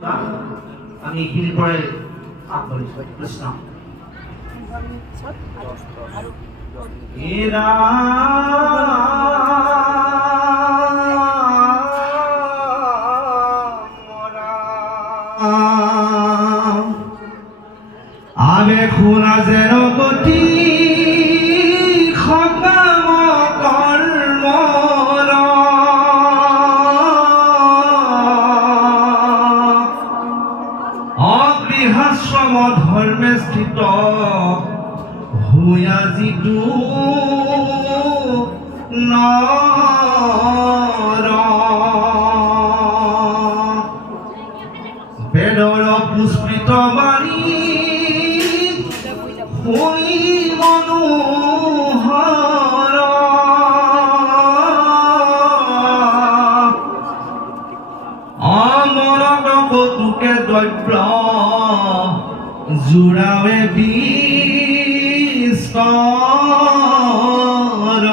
আমি এইখিনিৰ পৰাই আগবাঢ়িছোঁ। কৃষ্ণ আবে শুনা যেন গতি সকাম কৰ্মৰ অগৃহাশ্ৰম ধৰ্মে স্থিত হুয়া যিটো নৰ বেদৰ পুষ্পিত বাণী শুনি মনোহৰ অমৰত কৌতুকে দ্ৰব্য জোৰাৱে বিস্তৰ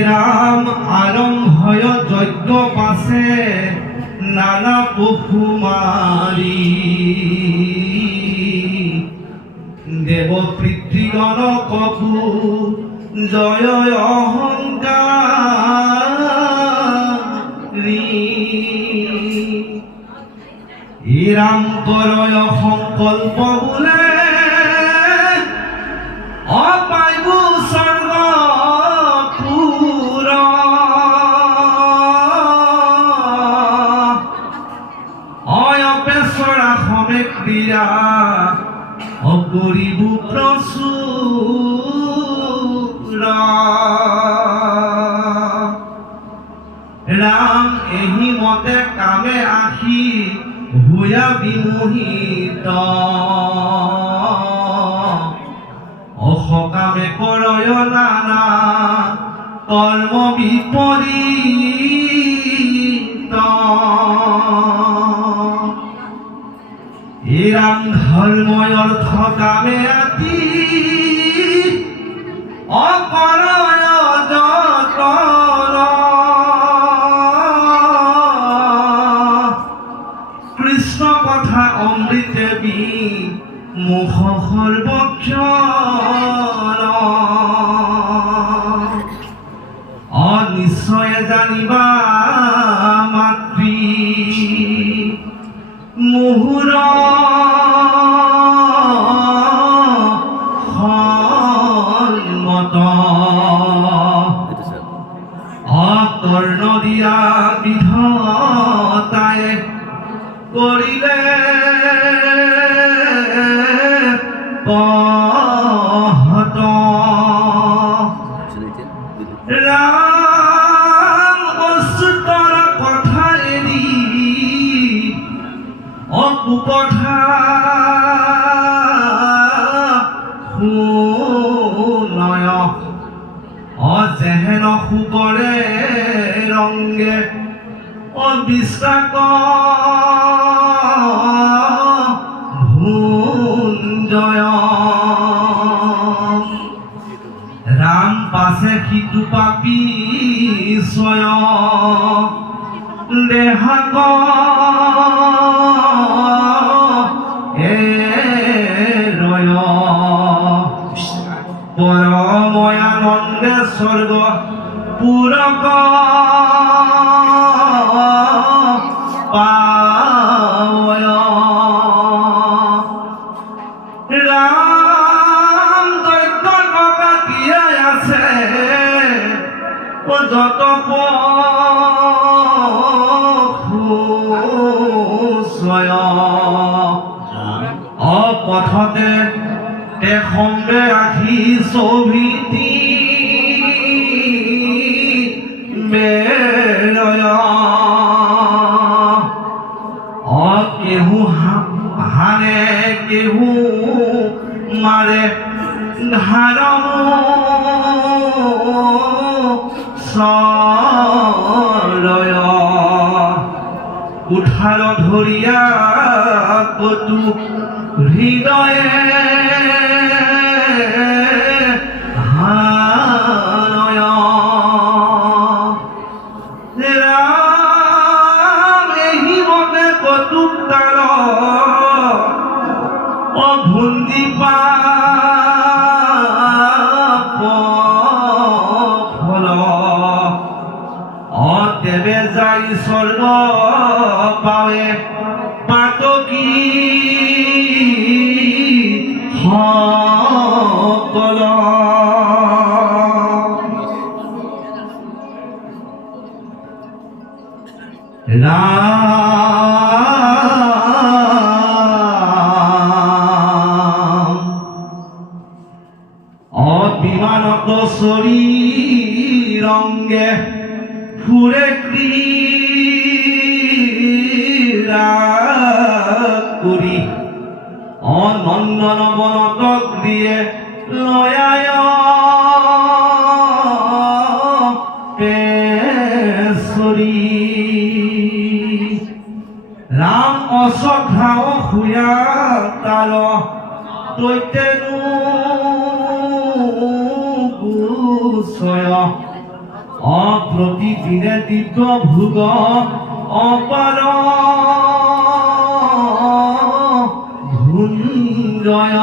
ৰাম আৰম্ভয় যজ্ঞ পাছে নানা পশু মাৰি দেৱ পিতৃগণ কপু জয় অহংকাৰী ৰাম কৰয় সংকল্প বোলে অপাইবু স্বৰ্গ পুৰ অয়পেশ্বৰা সবে ক্ৰিয়া অকৰিবু প্ৰচুৰ ৰাম এহি মতে কামে আহি হুয়া বিমোহিত অসকামে কৰয় নানা কৰ্ম বিপৰীত ৰাম ধৰ্ময় অৰ্থ কামে আতি অকৰয় যতন কৃষ্ণ কথা অমৃতে বি মুখ সৰ্বক্ষণ অনিশ্চয়ে জানিবা মাতৃ মুহুৰ সন্মত অকৰ্ণ দিয়া বিধতায়ে কৰিলে পহত ৰাম অচ্যুতৰ কথা এৰি অকুকথা শুনয় অজেহেন সুকৰে ৰংগে অবিশ্বাস ভুঞ্জয় ৰাম পাছে সিটো পাপী স্বয় দেহাক ৰয় পৰময়ানন্দে স্বৰ্গ পুৰক পায় ৰাম দৈত্য টকা দিয়াই আছে যত পশুস্বয় অপথতে তে সঙ্গে আহি চৌভিতি মেৰয় কেহু হানে কেহু মাৰে ধাৰম চৰয় কুঠাৰ ধৰিয়া কতু হৃদয়ে হানয় যাই স্বৰ্গ পাৱে পাতকি সকল রাম অবিমানত শরীরঙ্গে ফুরে ক্রীড়া করি অনন্দন বনতক দিয়ে লয়ায় পেশরী রাম অসখাও খুয়া তার দৈত্যনু গুছয় অপ্রতিদিনে দিব্য ভোগ অপার ভুঞ্জয়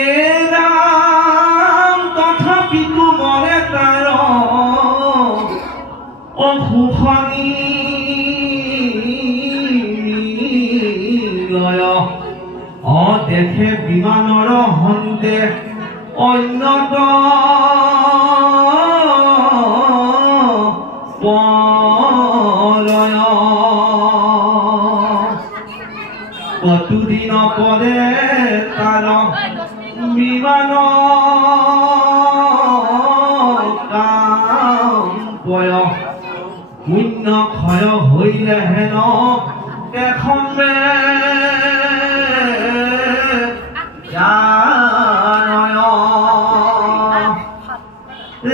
এ রাম তথাপিতো মনে তার অসুখনি অদেখে বিমানৰ হন্তে অন্যত পৰয় কতদিন পৰে তাৰ বিমান কাম্পয় পুণ্য ক্ষয় হইলে হেন এখন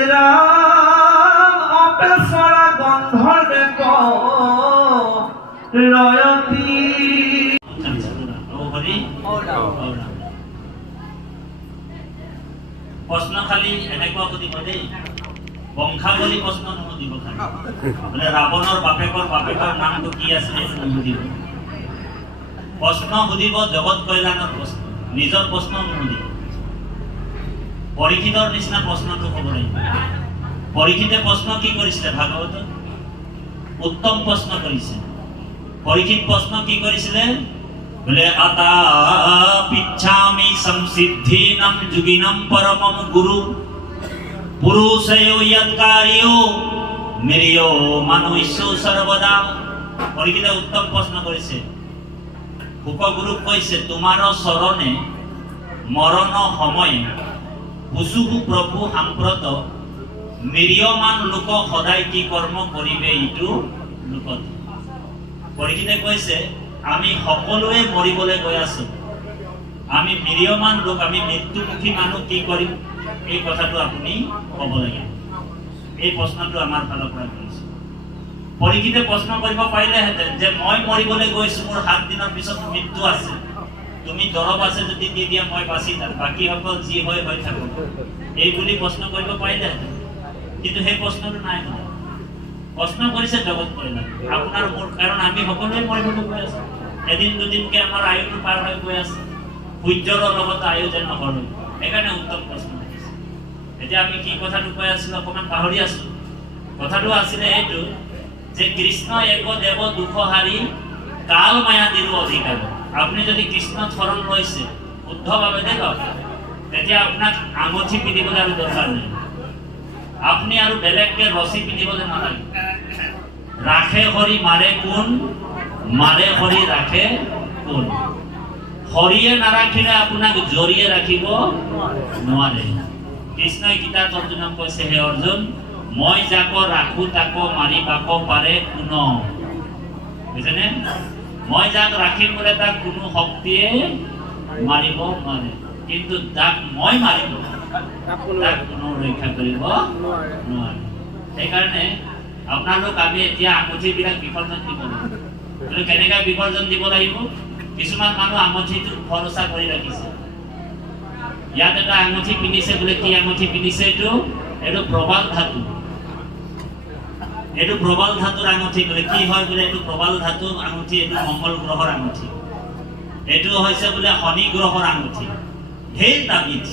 ৰাম অপেছৰা গন্ধৰ্বে ৰয়তী প্ৰশ্ন খালি এনেকুৱা সুধিব দেই বংশাৱলী প্ৰশ্ন নুসুধিব খালি বোলে ৰাৱণৰ বাপেকৰ নামটো কি আছিলে সেইটো নুসুধিব প্ৰশ্ন সুধিব জগত কল্যাণৰ প্ৰশ্ন নিজৰ প্ৰশ্ন নুসুধিব পৰীক্ষিতৰ নিচিনা প্ৰশ্নটো হ'ব লাগিব পৰীক্ষিতে প্ৰশ্ন কি কৰিছিলে ভাগৱতত উত্তম প্ৰশ্ন কৰিছে পৰীক্ষিত প্ৰশ্ন কি কৰিছিলে বোলে আতা পিচ্ছামি সংসিদ্ধিনাম যোগিনাম পৰমম গুৰু পুৰুষয়ো য়ৎকাৰ্যো মেৰিয়ো মানুষ্যো সৰ্বদা পৰীক্ষিতে উত্তম প্ৰশ্ন কৰিছে শুকগুৰুক কৈছে তোমাৰ চৰণে মৰণ সময়ে বুজুহু প্ৰভু সাম্প্ৰত মিৰিয়মান লোক সদায় কি কৰ্ম কৰিবে ইটো লোকত পৰীক্ষিতে কৈছে আমি সকলোৱে মৰিবলৈ গৈ আছো আমি মিৰিয়মান লোক আমি মৃত্যুমুখী মানুহ কি কৰিম এই কথাটো আপুনি ক'ব লাগে এই প্ৰশ্নটো আমাৰ ফালৰ পৰা কৰিছে পৰীক্ষিতে প্ৰশ্ন কৰিব পাৰিলেহেঁতেন যে মই মৰিবলৈ গৈছো মোৰ 7 দিনৰ পিছত মৃত্যু আছে তুমি দৰব আছে যদি দি দিয়া মই বাচি যাম বাকীসকল যি হয় হৈ থাকক এই বুলি প্ৰশ্ন কৰিব পাৰিলেহেঁতেন কিন্তু সেই প্ৰশ্নটো নাই প্ৰশ্ন কৰিছে জগত কল্যাণ আপোনাৰ মোৰ কাৰণ আমি সকলোৱে মৰিবলৈ গৈ আছো এদিন দুদিনকে আমাৰ আয়ুটো পাৰ হৈ গৈ আছে সূৰ্যৰ লগত আয়ু যেন নহয় সেইকাৰণে উত্তম প্ৰশ্ন আহিছে এতিয়া আমি কি কথাটো কৈ আছিলো অকণমান পাহৰি আছো কথাটো আছিলে এইটো যে কৃষ্ণ এক দেৱ দুখহাৰী কাল মায়া দিৰো অধিকাৰ আপুনি যদি কৃষ্ণ শৰণ লৈছে শুদ্ধভাৱে দেখক তেতিয়া আপোনাক আঙুঠি পিন্ধিবলৈ আৰু দৰকাৰ নাই আপুনি আৰু বেলেগকে ৰছী পিন্ধিবলৈ নালাগে ৰাখে হৰি মাৰে কোন মাৰে হৰি ৰাখে কোন হৰিয়ে নাৰাখিলে আপোনাক জৰিয়ে ৰাখিব নোৱাৰে কৃষ্ণই গীতাত অৰ্জুনক কৈছে হে অৰ্জুন মই যাক ৰাখো তাক মাৰিবাক পাৰে কোন বুজিছেনে মই যাক ৰাখিম বোলে তাক কোনো শক্তিয়ে মাৰিব নোৱাৰে কিন্তু যাক মই মাৰিব তাক কোনো ৰক্ষা কৰিব নোৱাৰে সেইকাৰণে আপোনালোক আমি এতিয়া আঙুঠিবিলাক বিসৰ্জন দিব লাগিব কেনেকৈ বিসৰ্জন দিব লাগিব কিছুমান মানুহ আঙুঠিটো ভৰসা কৰি ৰাখিছে ইয়াত এটা আঙুঠি পিন্ধিছে বোলে কি আঙুঠি পিন্ধিছে এইটো প্ৰবাল ধাতু এইটো প্ৰবাল ধাতুৰ আঙুঠি বোলে কি হয় বোলে এইটো প্ৰবাল ধাতু আঙুঠি এইটো মংগল গ্ৰহৰ আঙুঠি এইটো হৈছে বোলে শনি গ্ৰহৰ আঙুঠি ঢেৰ তাবিজ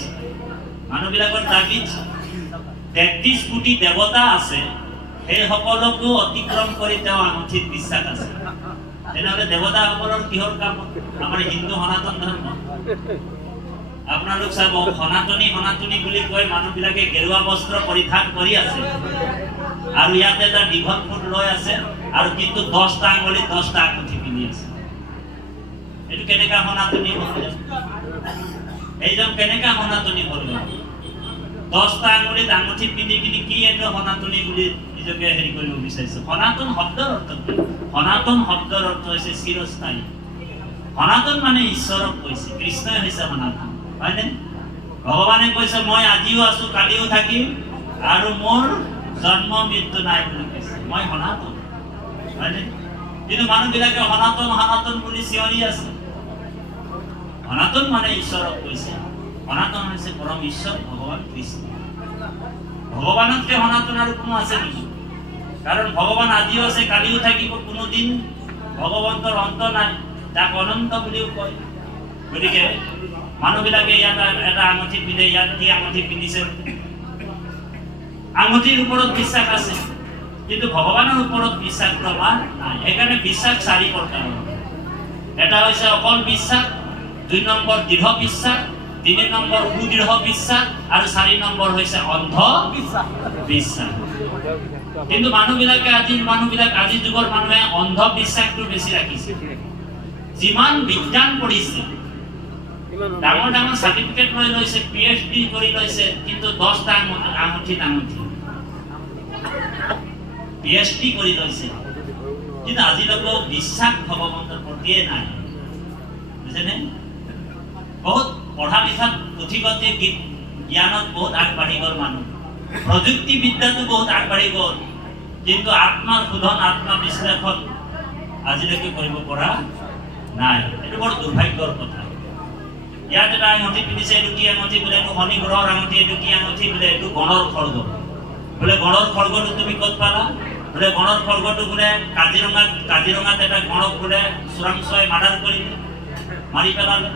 মানুহবিলাকৰ তাবিজ 33 কোটি দেৱতা আছে, সেই সকলকো অতিক্ৰম কৰি তেওঁ আঙুঠিত বিশ্বাস আছে। তেনেহ'লে দেৱতাসকলৰ কিহৰ কাম? আমাৰ হিন্দু সনাতন ধৰ্ম। আপোনালোক চাব, সনাতনী সনাতনী বুলি কৈ মানুহবিলাকে গেৰুৱা বস্ত্ৰ পৰিধান কৰি আছে আৰু ইয়াতে এটা দীঘল ফুট লৈ আছে আৰু কিন্তু 10টা আঙুলিত 10টা আঙুঠি পিন্ধি আছে। এইটো কেনেকা সনাতনী হ'ল? এইজন কেনেকা সনাতনী হ'ল? 10টা আঙুলিত আঙুঠি পিন্ধি কিনি কি এইটো সনাতনী বুলি নিজকে হেৰি কৰিব বিচাৰিছে? সনাতন শব্দৰ অৰ্থ কি? সনাতন শব্দৰ অৰ্থ হৈছে চিৰস্থায়ী। সনাতন মানে ঈশ্বৰক কৈছে, কৃষ্ণই হৈছে সনাতন, হয়নে? ভগৱানে কৈছে মই আজিও আছো, কালিও থাকিম আৰু মোৰ জন্ম মৃত্যু নাই বুলি কৈছে। মই সনাতন, হয়নে? কিন্তু মানুহবিলাকে সনাতন সনাতন বুলি চিঞৰি আছে। সনাতন মানে ঈশ্বৰক কৈছে। সনাতন হৈছে পৰম ঈশ্বৰ ভগৱান কৃষ্ণ। ভগৱানতকৈ সনাতন আৰু কোনো আছে নেকি? কাৰণ ভগৱান আজিও আছে, কালিও থাকিব, কোনোদিন ভগৱন্তৰ অন্ত নাই, যাক অনন্ত বুলিও কয়। গতিকে মানুহবিলাকে ইয়াত এটা আঙুঠি পিন্ধে, ইয়াত কি আঙুঠি পিন্ধিছে? আঙুঠিৰ ওপৰত বিশ্বাস আছে, কিন্তু ভগৱানৰ ওপৰত বিশ্বাস প্ৰমাণ নাই। সেইকাৰণে বিশ্বাস 4 প্ৰকাৰৰ। এটা হৈছে অকল বিশ্বাস, 2 নম্বৰ দৃঢ় বিশ্বাস, 3 নম্বৰ সুদৃঢ় বিশ্বাস আৰু 4 নম্বৰ হৈছে অন্ধ বিশ্বাস। কিন্তু আজিৰ যুগৰ মানুহে অন্ধ বিশ্বাসটো বেছি ৰাখিছে। যিমান বিজ্ঞান পঢ়িছে, ডাঙৰ ডাঙৰ চাৰ্টিফিকেট লৈ লৈছে, PhD কৰি লৈছে, কিন্তু 10টা আঙুঠি PhD কৰি লৈছে, কিন্তু আজিলৈকে বিশ্বাস ভগৱন্তৰ প্ৰতিয়ে নাই। বুজিছেনে? বহুত পঢ়া লিখাত পুথিগত জ্ঞানত বহুত আগবাঢ়ি গ'ল মানুহ, প্ৰযুক্তিবিদ্যাটো বহুত আগবাঢ়ি গ'ল, কিন্তু আত্মাৰ শোধন, আত্মা বিশ্লেষণ আজিলৈকে কৰিব পৰা নাই। এইটো বৰ দুৰ্ভাগ্যৰ কথা। ইয়াত এটা আঙুঠি পিন্ধিছে, এইটো কি আঙুঠি বোলে? এইটো শনি গ্ৰহৰ আঙুঠি। এইটো কি আঙুঠি বোলে? এইটো গণৰ খড়গ। বোলে গণৰ খড়গটো তুমি ক'ত পালা? বোলে গণৰ খড়গটো বোলে কাজিৰঙাত এটা গণক বোলে চোৰাংচোৱাই মাৰ্ডাৰ কৰিলে, মাৰি পেলালে,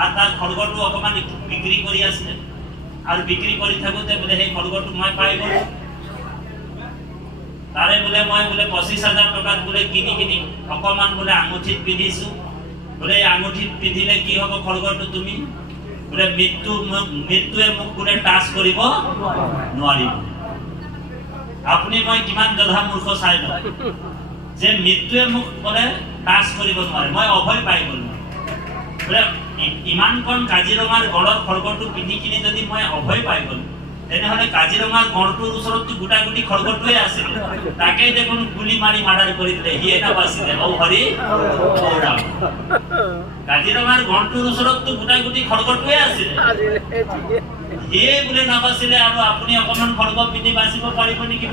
আৰু তাৰ খড়গটো অকণমান বিক্ৰী কৰি আছিলে, আৰু বিক্ৰী কৰি থাকোঁতে বোলে সেই খড়গটো মই পাই গ'লো। তাৰে বোলে মই বোলে 25,000 টকাত বোলে কিনি অকণমান বোলে আঙুঠিত পিন্ধিছোঁ। বোলে এই আঙুঠিত পিন্ধিলে কি হ'ব খড়গটো? তুমি বোলে মৃত্যুৱে মোক বোলে টাচ কৰিব নোৱাৰিব। আপুনি মই কিমান জধা মূৰ্খ চাই লওঁ যে মৃত্যুৱে মোক বোলে টাচ কৰিব নোৱাৰে, মই অভয় পাই গ'লো। বোলে ইমানখন কাজিৰঙাৰ গড়ৰ খড়গটো পিন্ধি কিনি যদি মই অভয় পাই গ'লো, তেনেহ'লে কাজিৰঙাৰ গড়টোৰ ওচৰততো গোটাগুটি খড়গটোৱে আছিল। তাকেই দেখোন গুলি মাৰি মাৰ্ডাৰ কৰি দিলে, সিয়ে নাবাচিলে। ঔ হৰি ঔ ৰাম। কাজিৰঙাৰ গড়টোৰ ওচৰততো গোটাগুটি খড়গটোৱে আছিল, সিয়ে বোলে নাবাচিলে, আৰু আপুনি অকণমান খড়গ পিন্ধি বাচিব পাৰিব নেকি?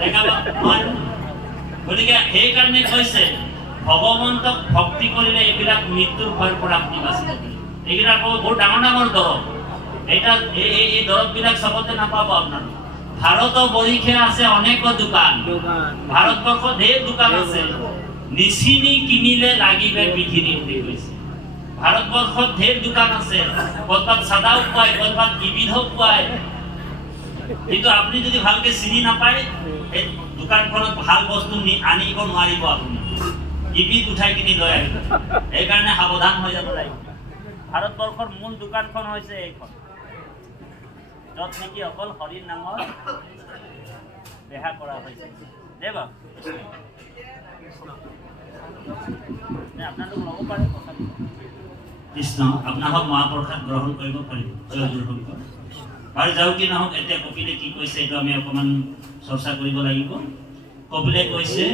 দেখাব নোৱাৰে। গতিকে সেইকাৰণে কৈছে ভগৱন্তক ভক্তি কৰিলে এইবিলাক মৃত্যুৰ ভয়ৰ পৰা আপুনি বাচিব পাৰিব। এইবিলাক বহুত ডাঙৰ ডাঙৰ দৰৱ। এই দৰৱবিলাক চবতে নাপাব আপোনালোক। ভাৰতবৰ্ষে আছে অনেক দোকান, ভাৰতবৰ্ষত ঢেৰ দোকান আছে। নিচিনি কিনিলে লাগিবে বিধিনি বুলি কৈছে। ভাৰতবৰ্ষত ঢেৰ দোকান আছে, ক'ৰবাত চাদাও পায়, ক'ৰবাত ইবিধও পায়, কিন্তু আপুনি যদি ভালকে চিনি নাপায়, এই দোকানখনত ভাল বস্তু আনিব নোৱাৰিব। আপুনি ইবিধ উঠাই কিনি লৈ আহিব। সেইকাৰণে সাৱধান হৈ যাব লাগিব। ভাৰতবৰ্ষৰ মূল দোকানখন হৈছে এইখন, য'ত নেকি অকল হৰিৰ নামৰ বেহা কৰা হৈছে। দেৱ আপোনালোক ল'ব পাৰে কথা। কৃষ্ণ আপোনালোক মহাপ্ৰসাদ গ্ৰহণ কৰিব পাৰিব। জয় গুৰুশংকৰ। আৰু যাওঁ কি নহওক, এতিয়া কপিলে কি কৈছে এইটো আমি অকণমান চৰ্চা কৰিব লাগিব। কপিলে কৈছে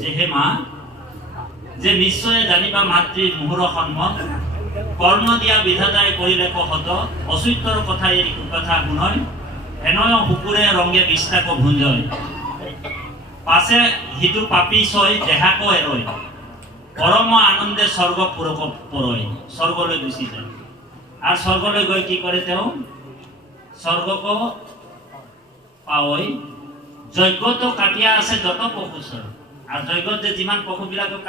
যে হে মা, যে নিশ্চয় জানিবা মাতৃ মুহুৰ সন্মুখ, কৰ্ণ দিয়া বিধাতাই কৰিলে কহত, অচৈত্যৰ কথা এৰি কুকথা শুনয়, হেনয় শুকুৰে ৰঙে বিস্তাক ভুঞ্জয়, পাছে সিটো পাপী ছয় দেহাক এৰয়, পৰম আনন্দে স্বৰ্গ পুৰক পৰয়, স্বৰ্গলৈ গুচি যায়। আৰু স্বৰ্গলৈ গৈ কি কৰে তেওঁ? স্বৰ্গক পাৱই যজ্ঞটো কাটিয়া আছে যত পশু, আৰু যজ্ঞত যে যিমান পশুবিলাকক